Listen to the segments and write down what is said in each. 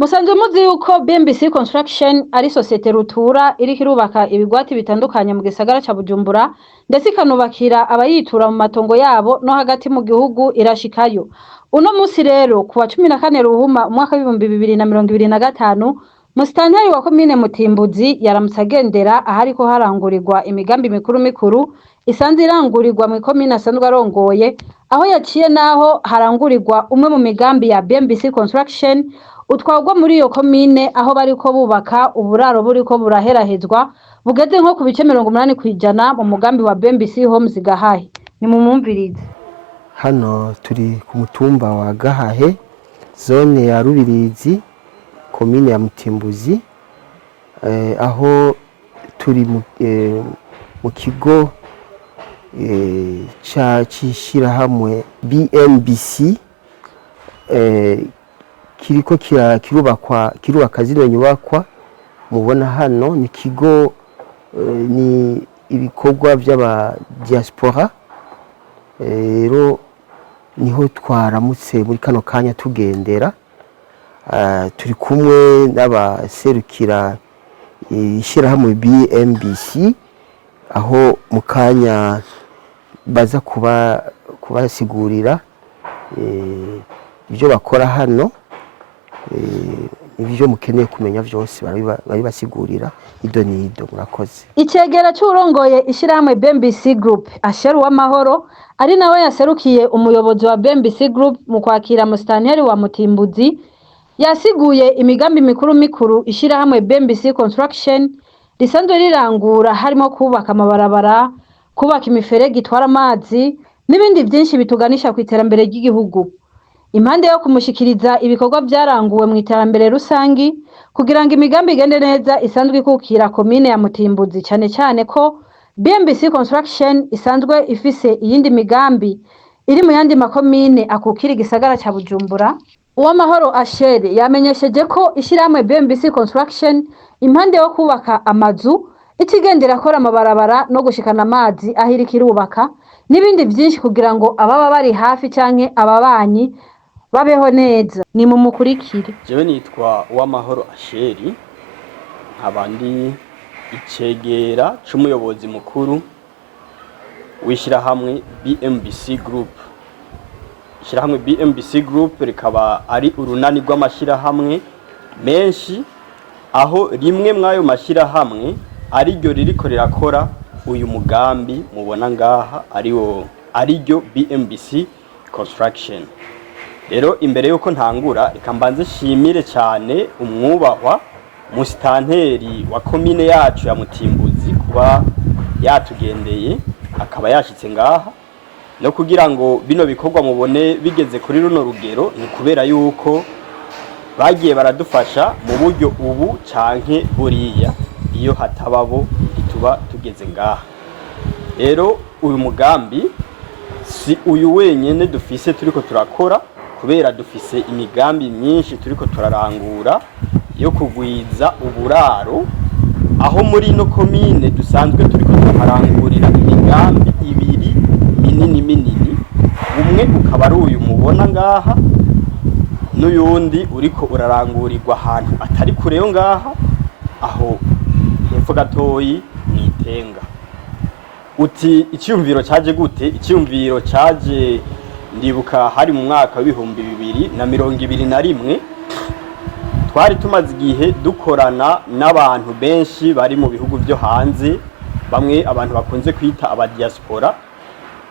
Musanzwe muzi yuko BMBC Construction ari sosiyete rutura iriko irubaka ibigwati bitandukanye mu gisagara ca Bujumbura ndetse ikanubakira abayitura mu matongo yabo no hagati mu gihugu irashikayo. Uno musi rero kuwa 14 Ruhuma umwaka w'ibihumbi 2025 musitanteri wa komine Mutimbuzi yaramutse agendera ahariko harangurirwa imigambi mikuru mikuru isanzwe irangurirwa mu komine asanzwe arongoye, aho yaciye naho harangurirwa umwe mu migambi ya BMBC Construction utwagwa muri iyo komine, aho bariko bubaka uburaro buriko buraherahezwa bugeze nko ku bice 80% mu mugambi wa BMBC Homes Gahahe. Ni mumumvirize. Hano turi ku mutumba wa Gahahe, zone ya Rubirizi, komine ya Mutimbuzi, aho turi mu kigo c'ishirahamwe BMBC kiriko kirubaka zino nyubakwa mubona hano. Ni kigo ni ibikorwa by'aba diaspora, rero niho twaramutse muri kano kanya tugendera. Turi kumwe n'abaserukira ishirahamwe BMBC, aho mu kanya baza kubasigurira ibyo bakora hano, ibyo mukeneye kumenya byose bari basigurira ido nido. Murakoze. Icegera c'urongoye ishirahamwe BMBC Group Asheru w'amahoro ari nawe yaserukiye umuyobozi wa BMBC Group mu kwakira musitanteri wa Mutimbuzi, yasiguye imigambi mikuru mikuru ishirahamwe BMBC Construction risanzwe rirangura, harimo kubaka amabarabara, kubaka imiferege itwara amazi n'ibindi byinshi bituganisha ku iterambere ry'igihugu. Impande yo kumushikiriza ibikorwa byaranguwe mu iterambere rusangi kugira ngo imigambi igende neza, isanzwe ikukira komine ya Mutimbuzi, cyane cyane ko BMBC Construction isanzwe ifise iyindi migambi iri mu yandi makomine akukira igisagara ca Bujumbura. Uwamahoro Ashere yamenyesheje ko ishirahamwe BMBC Construction impande yo kubaka amazu ikigendera akora amabarabara no gushikana amazi ahirika irubaka n'ibindi byinshi kugira ngo ababa bari hafi canke ababanyi babeho neza. Ni mumukurikire. Jewe nitwa Uwamahoro Asheri, nkabandi icegera c'umuyobozi mukuru w'ishirahamwe BMBC Group. Ishirahamwe BMBC Group rikaba ari urunani rw'amashirahamwe menshi, aho rimwe mwayo mashirahamwe ari ryo ririko rirakora uyu mugambi mubona ngaha ariryo BMBC Construction. Rero imbere yuko ntangura reka mbanze shimire cyane umwubahwa musitanteri wa komine yacu ya Mutimbuzi kuba yatugendeye akaba yashitse ngaha, no kugira ngo bino bikorwa mubone bigeze kuri runo rugero ni kubera yuko bagiye baradufasha mu buryo ubu canke buriya, iyo hatababo ituba tugeze ngaha. Rero uyu mugambi si uyu wenyene dufise turiko turakora, kubera dufise imigambi myinshi turiko turarangura yo kugwiza uburaro, aho muri no komine dusanzwe turiko turarangurira imigambi ibiri minini. Umwe ukaba ari uyu mubona ngaha, n'uyundi uriko urarangurirwa ahantu atari kure yo ngaha, aho hepfo gatoyi mwitenga. Uti icyumviro caje gute? Icyumviro caje ndibuka hari mu mwaka w'ibihumbi 2021, twari tumaze igihe dukorana n'abantu benshi bari mu bihugu byo hanze, bamwe abantu bakunze kwita aba diaspora.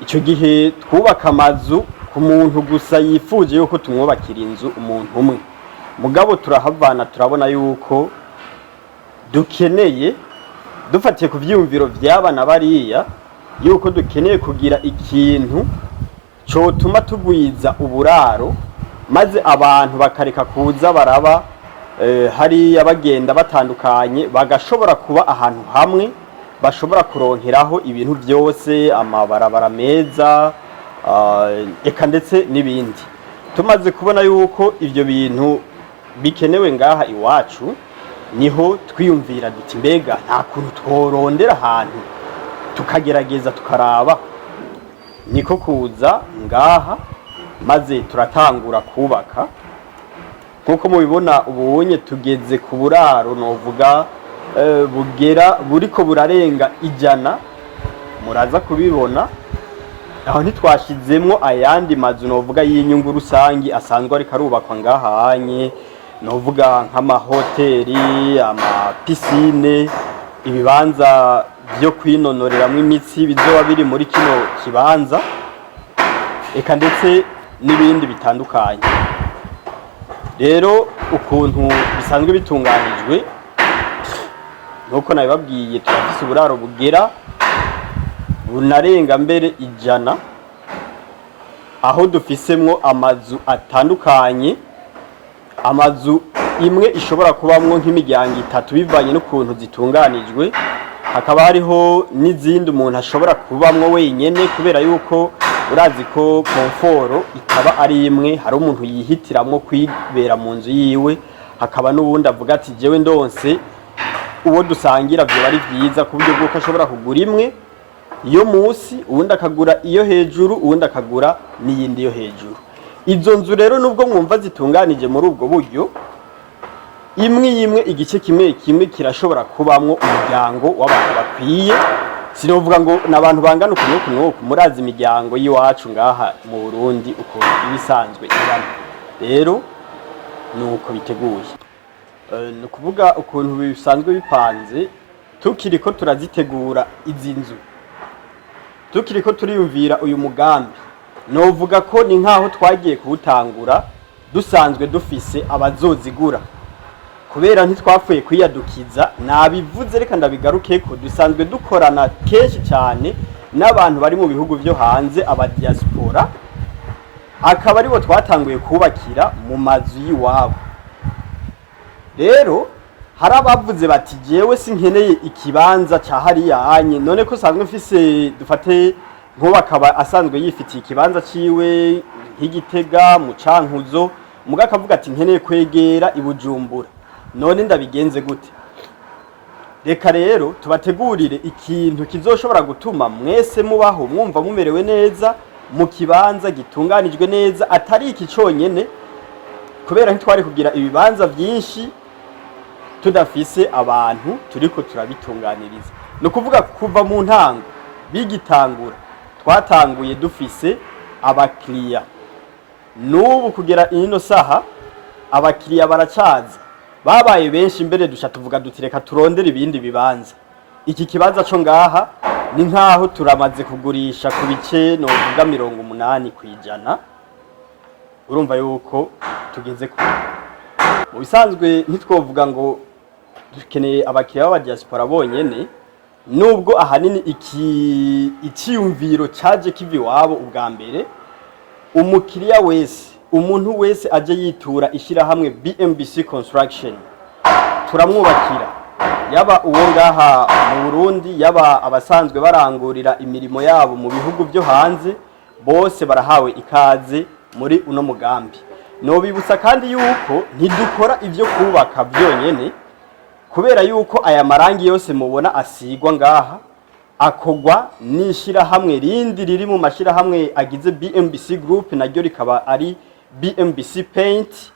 Icyo gihe twubaka amazu ku muntu gusa yifuje yuko tumwubakira inzu umuntu umwe, mugabo turahavana turabona yuko dukeneye, dufatiye ku vyumviro vy'abana bariya, yuko dukeneye kugira ikintu cotuma tugwiza uburaro, maze abantu bakareka kuza baraba hariya bagenda batandukanye, bagashobora kuba ahantu hamwe bashobora kuronkeraho ibintu byose, amabarabara meza, eka ndetse n'ibindi. Tumaze kubona yuko ivyo bintu bikenewe ngaha iwacu, niho twiyumvira duti mbega nta kuntu tworondera ahantu tukagerageza tukaraba. Niko kuza ngaha maze turatangura kubaka. nkuko mubibona ubunye tugeze ku buraro novuga buriko burarenga 100 muraza kubibona aho ntitwashizemwo ayandi mazu novuga y'inyungu rusangi asanzwe ariko arubakwa ngahanye novuga nk'amahoteli amapisine ibibanza byo kwinonoreramwo imitsi bizoba biri muri kino kibanza eka ndetse n'ibindi bitandukanye. Rero ukuntu bisanzwe bitunganijwe nuko nabibabwiye turafise uburaro bugera bunarenga mbere 100 aho dufisemwo amazu atandukanye, amazu imwe ishobora kubamwo nk'imiryango 3 bivanye n'ukuntu zitunganijwe, hakaba hariho n'izindi umuntu ashobora kubamwo wenyene kubera yuko urazi ko komforo ikaba ari imwe, hari umuntu yihitiramwo kwibera mu nzu yiwe, hakaba n'ubundi avuga ati jewe ndonse uwo dusangira byo bari byiza ku buryo bw'uko ashobora kugura imwe iyo musi, ubundi akagura iyo hejuru, ubundi akagura n'iyindi yo hejuru. Izo nzu rero nubwo mwumva zitunganije muri ubwo buryo, imwe igice kimwe kirashobora kubamwo umuryango w'abantu bakwiye. Sinovuga ngo n'abantu bangana ukuntu murazi imiryango yiwacu ngaha mu Burundi uko ibisanzwe ibana. Rero nuko biteguye. No kuvuga ukuntu bisanzwe bipanze, tukiriko turazitegura izi nzu, tukiriko turiyumvira uyu mugambi, novuga ko ni nkaho twagiye kuwutangura dusanzwe dufise abazozigura, kubera ntitwafuye kwiyadukiza. Nabivuze reka ndabigaruke ko dusanzwe dukorana kenshi cyane n'abantu bari mu bihugu byo hanze, aba diaspora, akaba aribo twatanguye kubakira mu mazu yiwabo. Rero hari abavuze bati jewe sinkeneye ikibanza ca hariya anye, none ko sanzwe mfise dufate nko bakaba asanzwe yifitiye ikibanza ciwe nk'Igitega mu Cankuzo, muga akavuga ati nkeneye kwegera i Bujumbura, none ndabigenze gute? Reka rero tubategurire ikintu kizoshobora gutuma mwese mubaho mwumva mumerewe neza mu kibanza gitunganijwe neza, atari iki conyene, kubera ntitwari kugira ibibanza byinshi tudafise abantu turiko turabitunganiriza. No kuvuga kuva mu ntango bigitangura twatanguye dufise abakiriya, n'ubu kugera ino saha abakiriya baracaza, babaye benshi mbere dusha tuvuga dutireka turondera ibindi bibanza. Iki kibanza cyo ngaha ni nkaho turamaze kugurisha ku bice novuga 80%. Urumva yuko tugeze ku mu bisanzwe ntitwovuga ngo dukeneye abakiriya b'aba diaspora bonyene, nubwo ahanini ikiyumviro cyaje kivi wabo ubwa mbere. Umukiriya wese, umuntu wese aje yitura ishirahamwe BMBC Construction turamwubakira, yaba uwo ngaha mu Burundi, yaba abasanzwe barangurira imirimo yabo mu bihugu byo hanze, bose barahawe ikaze muri uno mugambi. No bibutsa kandi yuko ntidukora ivyo kubaka byonyene, kubera yuko aya marangi yose mubona asigwa ngaha akogwa nishira hamwe rindi riri mu mashira hamwe agize BMBC Group, naryo rikaba ari BMBC Paint.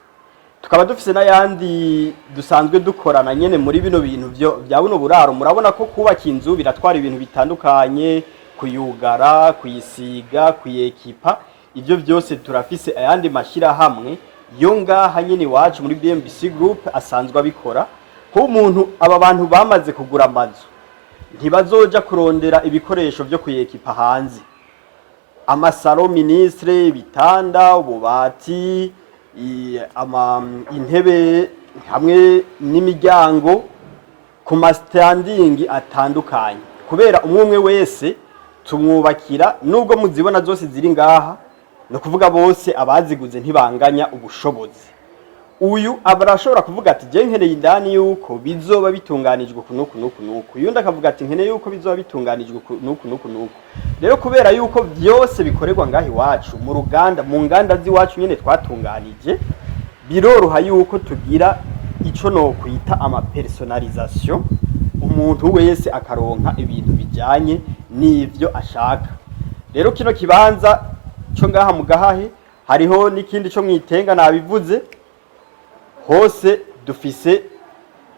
Tukaba dufise n'ayandi dusanzwe dukorana nyene muri bino bintu bya buno buraro. Murabona ko kubaka inzu biratwara ibintu bitandukanye, kuyugara, kuyisiga, kuyekipa, ivyo byose turafise ayandi mashira hamwe yo ngaha nyene wacu muri BMBC Group asanzwe abikora. Ko umuntu aba bantu bamaze kugura amazu ntibazoja kurondera ibikoresho byo kuyekipa hanze, amasaro ministre, bitanda, ububati, intebe hamwe n'imiryango ku standing atandukanye, kubera umwe wese tumwubakira. Nubwo muzibona zose ziri ngaha, no kuvuga bose abaziguze ntibanganya ubushobozi. Uyu abarashobora kuvuga ati je nkeneye indani yuko bizoba bitunganijwe kunuku, yundi akavuga ati nkeneye yuko bizoba bitunganijwe kunuku. Rero kubera yuko byose bikorerwa ngahi wacu mu ruganda, mu nganda ziwacu nyene twatunganije, biroroha yuko tugira ico no kwita ama personalisation, umuntu wese akaronka ibintu bijanye n'ivyo ashaka. Rero kino kibanza cyo ngaha mu Gahahe hariho n'ikindi cyo mwitenga nabivuze, hose dufise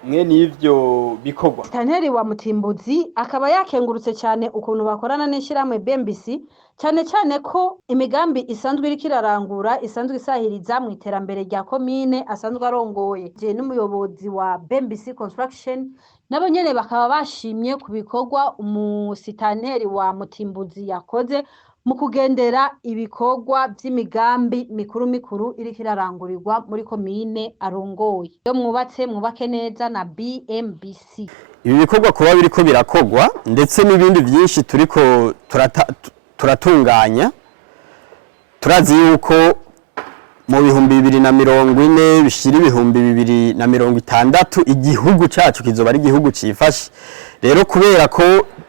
mwe n'ivyo bikorwa. Musitanteri wa Mutimbuzi akaba yakengurutse cyane ukuntu bakorana n'ishyirahamwe BMBC cyane cyane ko imigambi isanzwe iriko irarangura isanzwe isahiriza mu iterambere rya komine asanzwe arongoye. Je n'umuyobozi wa BMBC Construction nabo nyene bakaba bashimye ku bikorwa umusitanteri wa Mutimbuzi yakoze mu kugendera ibikorwa vy'imigambi mikuru mikuru iriko irarangurirwa muri komine arongoye. Iyo mwubake neza na BMBC. Ibi bikorwa kuba biriko birakogwa ndetse n'ibindi byinshi turiko turatunganya, turazi yuko mu 2040 bishira 2060 igihugu cyacu kizoba ari igihugu cifashe. Rero kubera ko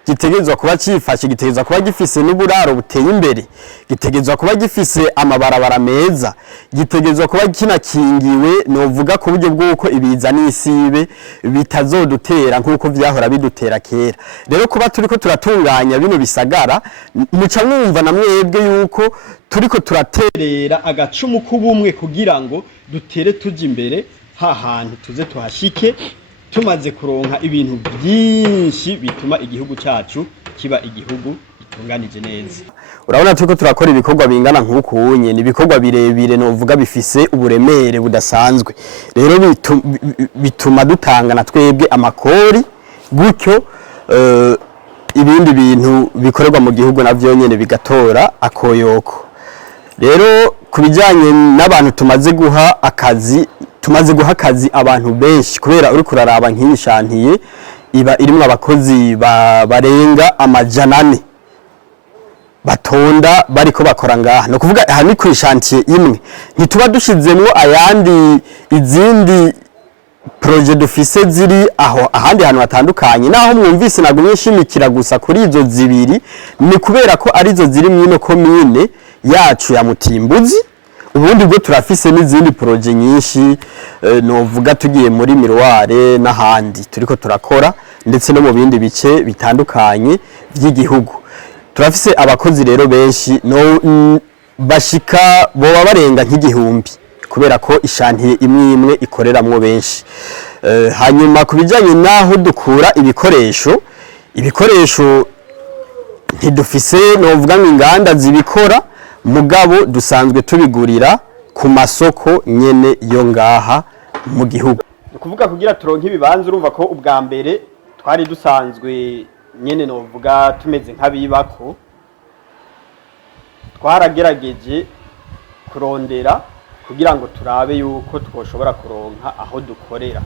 gitegerezwa kuba cifashe, gitegerezwa kuba gifise n'uburaro buteye imbere, gitegerezwa kuba gifise amabarabara meza, gitegerezwa kuba kinakingiwe, novuga ku buryo bw'uko ibiza n'isibe bitazodutera nk'uko vyahora bidutera kera. Rero kuba turiko turatunganya bino bisagara, muca mwumva na mwebwe yuko turiko turaterera agacumu k'ubumwe kugira ngo dutere tuja imbere hahantu tuze tuhashike tumaze kuronka ibintu byinshi bituma igihugu cyacu kiba igihugu gitunganije neza. Urabona turiko turakora ibikorwa bingana nk'ukunye, ni ibikorwa birebire novuga bifise uburemere budasanzwe. Rero bituma dutanga na twebwe amakori, gutyo ibindi bintu bikorerwa mu gihugu navyo nyene bigatora akoyoko. Rero kubijanye n'abantu tumaze guha akazi abantu benshi, kubera uri kuraraba nk'ishantiye iba irimo abakozi barenga 400 batonda bariko bakora ngaha. No kuvuga aha ni ku ishantiye imwe, ntituba dushizemwo ayandi izindi projet dufise ziri aho ahandi hantu hatandukanye. Naho mwumvise nagumye nshimikira gusa kuri izo zibiri, ni kubera ko arizo ziri mwino komine yacu ya Mutimbuzi. Ubundi bwo turafise n'izindi projet nyinshi, novuga tugiye muri Miroire n'ahandi turiko turakora, ndetse no mu bindi bice bitandukanye by'igihugu. Turafise abakozi rero benshi, no bashika boba barenga nk'igihumbi, kubera ko ishantiye imwe imwe ikoreramwo benshi. Hanyuma kubijanye naho dukura ibikoresho ntidufise novuga ng'inganda zibikora, mugabo dusanzwe tubigurira ku masoko nyene yo ngaha mu gihugu. Kuvuga kugira turonke ibibanza, urumva ko ubwa mbere twari dusanzwe nyene novuga tumeze nk'abibako, twaragerageje kurondera kugira ngo turabe yuko twoshobora kuronka aho dukorera.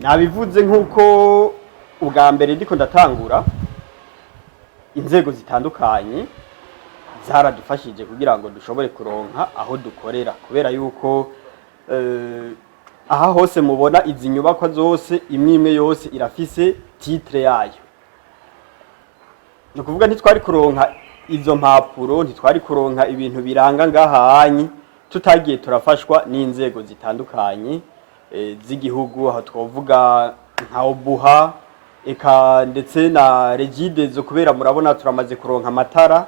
Nabivuze nk'uko ubwa mbere ndiko ndatangura, inzego zitandukanye zaradufashije kugira ngo dushobore kuronka aho dukorera, kubera yuko aha hose mubona izi nyubakwa zose imwe yose irafise titre yayo. No kuvuga ntitwari kuronka izo mpapuro, ntitwari kuronka ibintu biranga ngahanyi tutagiye turafashwa n'inzego zitandukanye z'igihugu, aho twovuga nka Obuha eka ndetse na Regide zo, kubera murabona turamaze kuronka amatara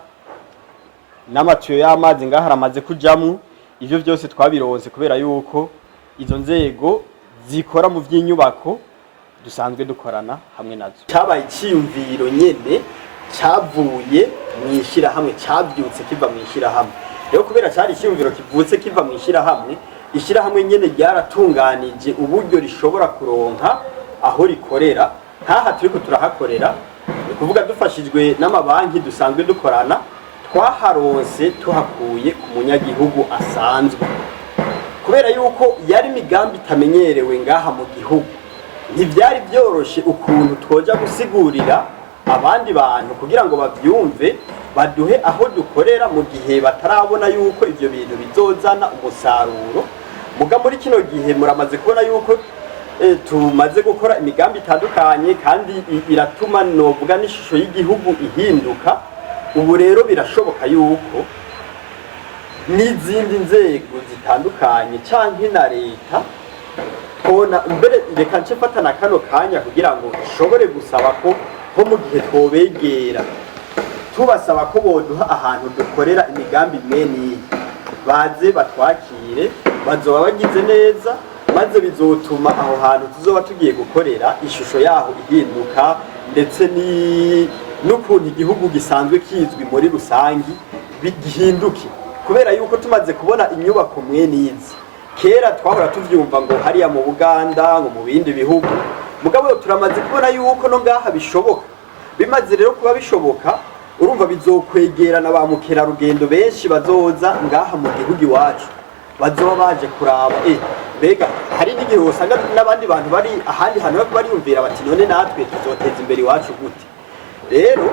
n'amatiyo y'amazi ngaha aramaze kujamwo. Ivyo byose twabironse kubera yuko izo nzego zikora mu vy'inyubako dusanzwe dukorana hamwe nazo. Cyabaye iciyumviro nyene cyavuye mwishira hamwe, cyabyutse kiva mwishira hamwe. Rero kubera cyari iciyumviro kivutse kiva mwishira hamwe, ishira hamwe nyene ryaratunganije uburyo rishobora kuronka aho rikorera. Nkaha turiko turahakorera, ni kuvuga dufashijwe n'amabanki dusanzwe dukorana, twaharonse tuhakuye ku munyagihugu asanzwe, kubera yuko yari migambi itamenyerewe ngaha mu gihugu. Ntivyari byoroshe ukuntu twoja gusigurira abandi bantu kugira ngo bavyumve, baduhe aho dukorera mu gihe batarabona yuko ivyo bintu bizozana umusaruro. Muga muri kino gihe muramaze kubona yuko tumaze gukora imigambi itandukanye, kandi iratuma novuga n'ishusho y'igihugu ihinduka. Ubu rero birashoboka yuko n'izindi nzego zitandukanye canke na leta tubona mbere, reka nce fatana kano kanya kugira ngo ishobore gusaba ko nko mu gihe twobegera tubasaba ko boduha ahantu dukorera imigambi mwene iyi, baze batwakire, bazoba bagize neza, maze bizotuma aho hantu tuzoba tugiye gukorera ishusho yaho ihinduka, ndetse n'ukuntu igihugu gisanzwe kizwi muri rusangi gihinduke, kubera yuko tumaze kubona inyubako mwene izi. Kera twahora tuvyumva ngo hariya mu Buganda, ngo mu bindi bihugu, mugabo turamaze kubona yuko no ngaha bishoboka. Bimaze rero kuba bishoboka, urumva bizokwegerana ba mukerarugendo benshi bazoza ngaha mu gihugu iwacu, bazoba baje kuraba mbega hari n'igihe usanga n'abandi bantu bari ahandi hantu bariyumvira bati none natwe tuzoteza imbere iwacu gute. Rero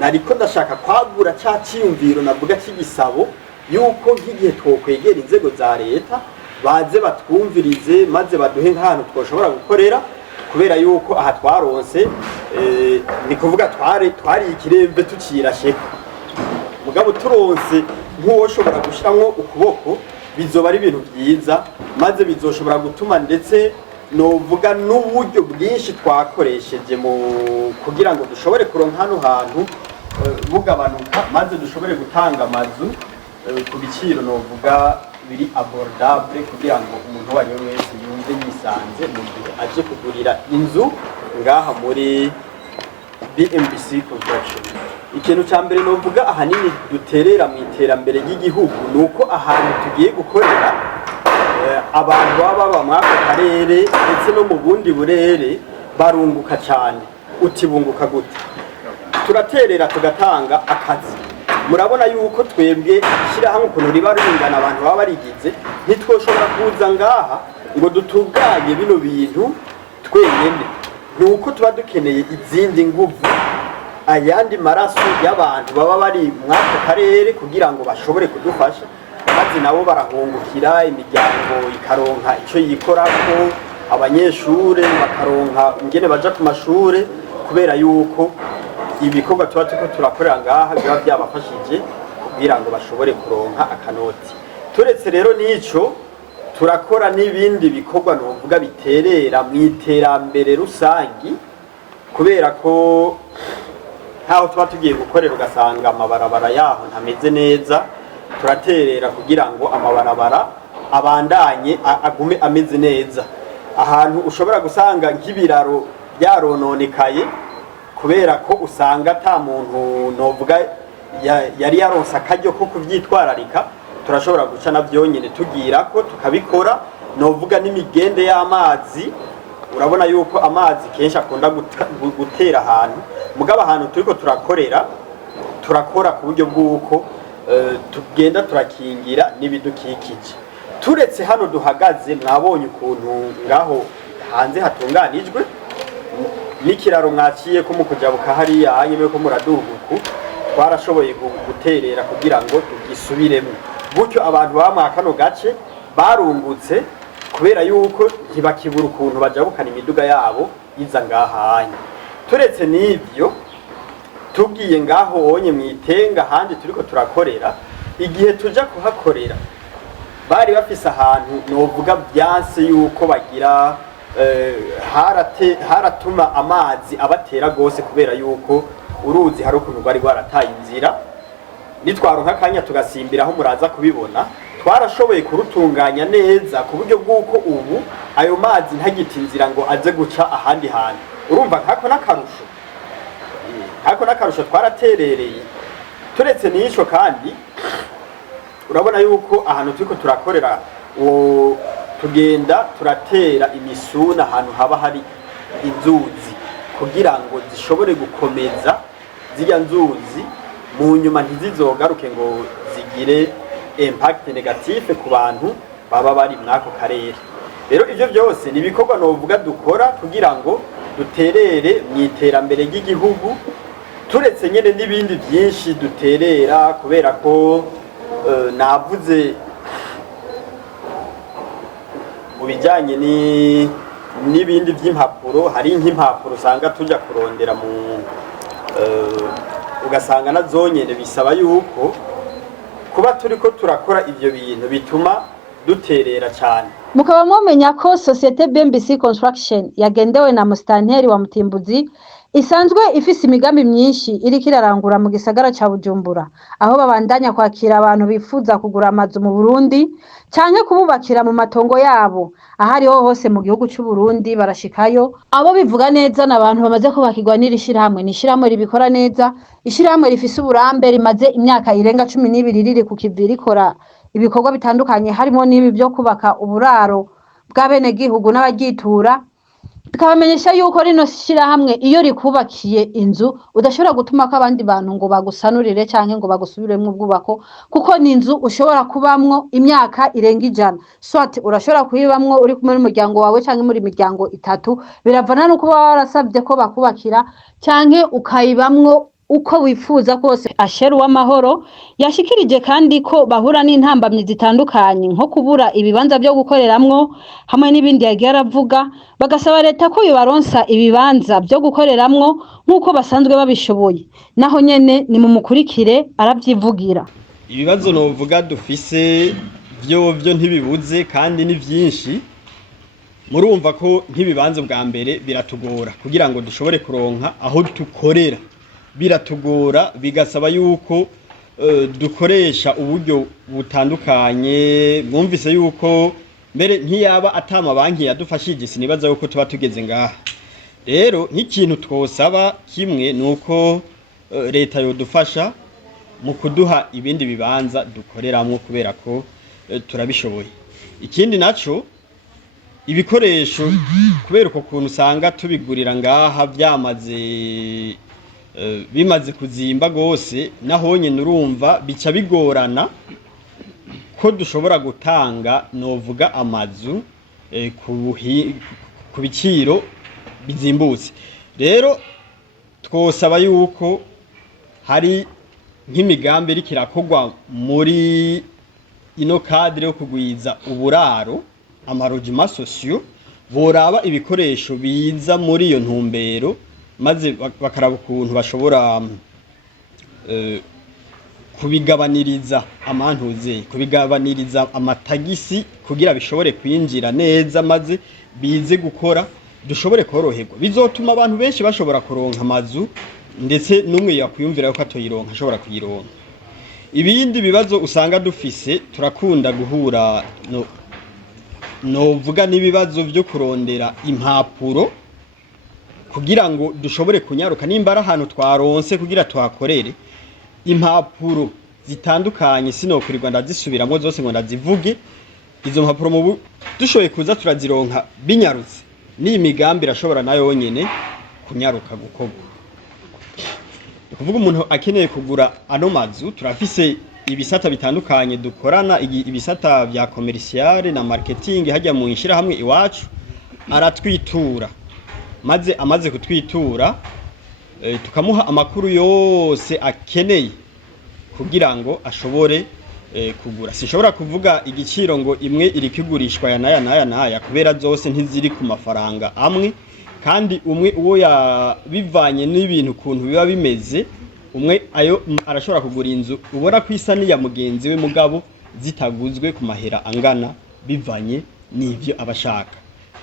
nariko ndashaka kwagura ca ciyumviro navuga cy'igisabo yuko nk'igihe twokwegera inzego za leta baze batwumvirize, maze baduhe nk'ahantu twoshobora gukorera, kubera yuko aha twaronse ni kuvuga twari ikiremve tukirasheko, mugabo turonse nk'uwoshobora gushiramwo ukuboko bizoba ari ibintu byiza, maze bizoshobora gutuma ndetse novuga n'uburyo bwinshi twakoresheje mu kugira ngo dushobore kuronka hano hantu bugabanuka, maze dushobore gutanga amazu ku biciro novuga biri abordable, kugira ngo umuntu uwo ari we wese yumve yisanze mu gihe aje kugurira inzu ngaha muri BMBC Construction. Ikintu cya mbere novuga ahanini duterera mu iterambere ry'igihugu nuko ahantu tugiye gukorera abantu baba mwako karere ndetse no mu bundi burere barunguka cyane. Utibunguka gute? Turaterera tugatanga akazi. Murabona yuko twebwe shyirahamwe ukuntu riba ringana abantu baba barigize, ntitwoshobora kuza ngaha ngo dutunganye bino bintu twenyene, nuko tuba dukeneye izindi nguvu, ayandi maraso y'abantu baba bari mwako karere kugira ngo bashobore kudufasha, maze nabo barahungukira, imiryango ikaronka icyo yikorako, abanyeshure bakaronka ingene baja ku mashure, kubera yuko ibikorwa tuba turiko turakorera ngaha biba byabafashije kugira ngo bashobore kuronka akanoti. Turetse rero n'ico, turakora n'ibindi bikorwa novuga biterera mu iterambere rusangi, kubera ko ntaho tuba tugiye gukorera ugasanga amabarabara yaho ntameze neza, turaterera kugira ngo amabarabara abandanye agume ameze neza. Ahantu ushobora gusanga nk'ibiraro byarononekaye kubera ko usanga ata muntu novuga yari yaronse akaryo ko kuvyitwararika, turashobora guca navyo nyene tugira ko tukabikora. Novuga n'imigende y'amazi, urabona yuko amazi kenshi akunda gutera ahantu, mugabo ahantu turiko turakorera turakora ku buryo bw'uko tugenda turakingira n'ibidukikije. Turetse hano duhagaze, mwabonye ukuntu ngaho hanze hatunganijwe, n'ikiraro mwaciye ko mukujabuka hariya hanyuma ko muraduhuku, twarashoboye guterera kugira ngo tugisubiremo. Gutyo abantu bamwa kano gace barungutse, kubera yuko ntibakibura ukuntu bajabukana imiduga yabo iza ngahanya. Turetse n'ivyo, tugiye ngaho onye mwitenga handi turiko turakorera, igihe tuja kuhakorera bari bafise ahantu novuga byanse yuko bagira haratuma amazi abatera gose, kubera yuko uruzi hari ukuntu rwari rwarataye inzira. Nitwaronka akanya tugasimbira aho muraza kubibona, twarashoboye kurutunganya neza ku buryo bw'uko ubu ayo mazi ntagita inzira ngo aze guca ahandi hantu. Urumva nkako n'akarusho twaraterereye. Turetse n'isho kandi urabona yuko ahantu turiko turakorera tugenda turatera imisuna ahantu haba hari inzuzi, kugira ngo zishobore gukomeza zirya nzuzi mu nyuma ntizizogaruke ngo zigire impact negative ku bantu baba bari mwako karere. Rero ivyo byose ni ibikorwa novuga dukora kugira ngo duterere mu iterambere ry'igihugu. Turetse nyene n'ibindi byinshi duterera, kubera ko navuze mu bijyanye n'ibindi by'impapuro, hari nk'impapuro usanga tujya kurondera ugasanga na zonyene bisaba yuko kuba turiko turakora ivyo bintu bituma duterera cyane. Mukaba mwomenya ko societe BMBC Construction yagendewe na musitanteri wa Mutimbuzi isanzwe ifise imigambi myinshi iriko irarangura mu gisagara ca Bujumbura, aho babandanya kwakira abantu bifuza kugura amazu mu Burundi canke kububakira mu matongo yabo. Aho ariho hose mu gihugu c'u Burundi barashikayo. Abo bivuga neza n'abantu bamaze kubakirwa n'iri shirahamwe. Ni ishirahamwe ribikora neza, ishirahamwe rifise uburambe rimaze imyaka irenga 12 riri ku kivi rikora ibikorwa bitandukanye harimo n'ibi byo kubaka uburaro bw'abenegihugu n'abagitura. Tukabamenyesha yuko rino shirahamwe iyo rikubakiye inzu udashobora gutuma ko abandi bantu ngo bagusanurire canke ngo bagusubiremwo ubwubako, kuko ni inzu ushobora kubamwo imyaka irenga 100. Soit urashobora kuyibamwo uri kumwe n'umuryango wawe canke muri miryango 3, biravana nuko warasabye ko bakubakira canke ukayibamwo uko wifuza kose. Asheru w'amahoro yashikirije kandi ko bahura n'intambamyi zitandukanye nko kubura ibibanza byo gukoreramwo hamwe n'ibindi yagiye aravuga, bagasaba leta ko yobaronsa ibibanza byo gukoreramwo nk'uko basanzwe babishoboye. Naho nyene ni mu mukurikire aravyivugira. Ibibazo novuga dufise byo ntibibuze kandi ni vyinshi. Murumva ko nk'ibibanza bwa mbere biratugora kugira ngo dushobore kuronka aho dukorera, biratugora bigasaba yuko dukoresha uburyo butandukanye. Mwumvise yuko mbere ntiyaba atama banki yadufashije, sinibaza yuko tuba tugeze ngaha. Rero nk'ikintu twosaba kimwe nuko leta yodufasha mu kuduha ibindi bibanza dukoreramwo kubera ko turabishoboye. Ikindi naco ibikoresho, kubera uko kuntu usanga tubigurira ngaha bimaze kuzimba gose, naho nyene urumva bica bigorana ko dushobora gutanga novuga amazu ku biciro bizimbutse. Rero twosaba yuko hari nk'imigambi iriko irakorwa muri ino cadre yo kugwiza uburaro, amarogement sociaux, boraba ibikoresho biza muri iyo ntumbero maze bakaraba ukuntu bashobora kubigabaniriza amantuze, kubigabaniriza amatagisi kugira bishobore kwinjira neza maze bize gukora dushobore koroherwa. Bizotuma abantu benshi bashobora kuronka amazu ndetse n'umwe yakwiyumvira ko atoyironka ashobora kuyironka. Ibindi bibazo usanga dufise, turakunda guhura novuga n'ibibazo byo kurondera impapuro kugira ngo dushobore kunyaruka. Nimba ari ahantu twaronse kugira tuhakorere, impapuro zitandukanye sinokurirwa ndazisubiramo zose ngo ndazivuge. Izo mpapuro dushoboye kuza turazironka binyarutse, ni imigambi irashobora nayo nyene kunyaruka gukorwa. Kuvuga umuntu akeneye kugura ano mazu, turafise ibisata bitandukanye dukorana, ibisata vya commercial na marketing hajya mu ishira hamwe iwacu, aratwitura maze amaze kutwitura tukamuha amakuru yose akeneye kugira ngo ashobore kugura. Sinshobora kuvuga igiciro ngo imwe iri kigurishwa ya naya kubera zose ntiziri ku mafaranga amwe, kandi umwe uwo bivanye n'ibintu kuntu biba bimeze, umwe ayo arashobora kugura inzu ubona ko isa n'iya mugenzi we mugabo zitaguzwe ku mahera angana bivanye n'ivyo abashaka.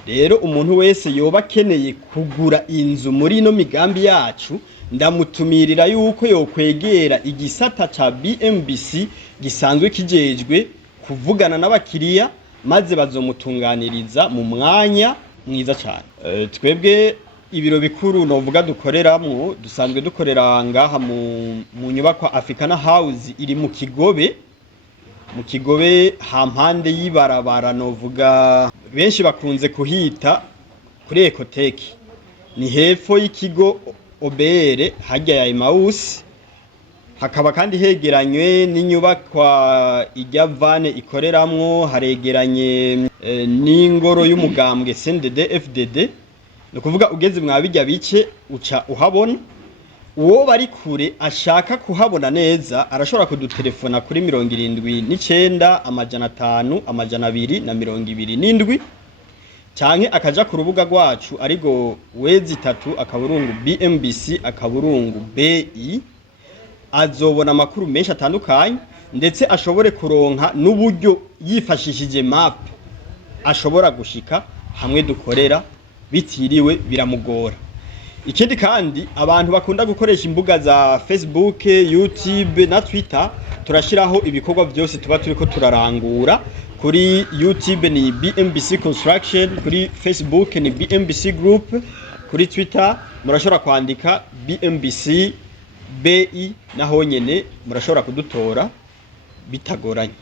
Rero umuntu wese yoba akeneye kugura inzu muri ino migambi yacu, ndamutumirira yuko yokwegera igisata ca BMBC gisanzwe kijejwe kuvugana n'abakiriya maze bazomutunganiriza mu mwanya mwiza cyane. Twebwe ibiro bikuru novuga dukoreramwo, dusanzwe dukorera ngaha mu nyubakwa Africana House iri mu Kigobe hampande y'ibarabara novuga benshi bakunze kuhita kuri Ecoteki, ni hepfo y'ikigo OBR hajya ya Emmaus. Hakaba kandi hegeranywe n'inyubakwa ijya vane ikoreramwo, haregeranye n'ingoro y'umugambwe CNDD FDD. No kuvuga ugeze mwabijya bice uca uhabona. Uwo bari kure ashaka kuhabona neza arashobora kudutelefona kuri 79 500 227 canke akaja ku rubuga rwacu arigo www.bmbc.bi, azobona amakuru menshi atandukanye ndetse ashobore kuronka n'uburyo yifashishije map ashobora gushika hamwe dukorera bitiriwe biramugora. ikindi kandi abantu bakunda gukoresha imbuga za Facebook, YouTube na Twitter, turashiraho ibikorwa byose tuba turiko turarangura. Kuri YouTube ni BMBC Construction, kuri Facebook ni BMBC Group, kuri Twitter murashobora kwandika BMBC BI naho nyene murashobora kudutora bitagoranye.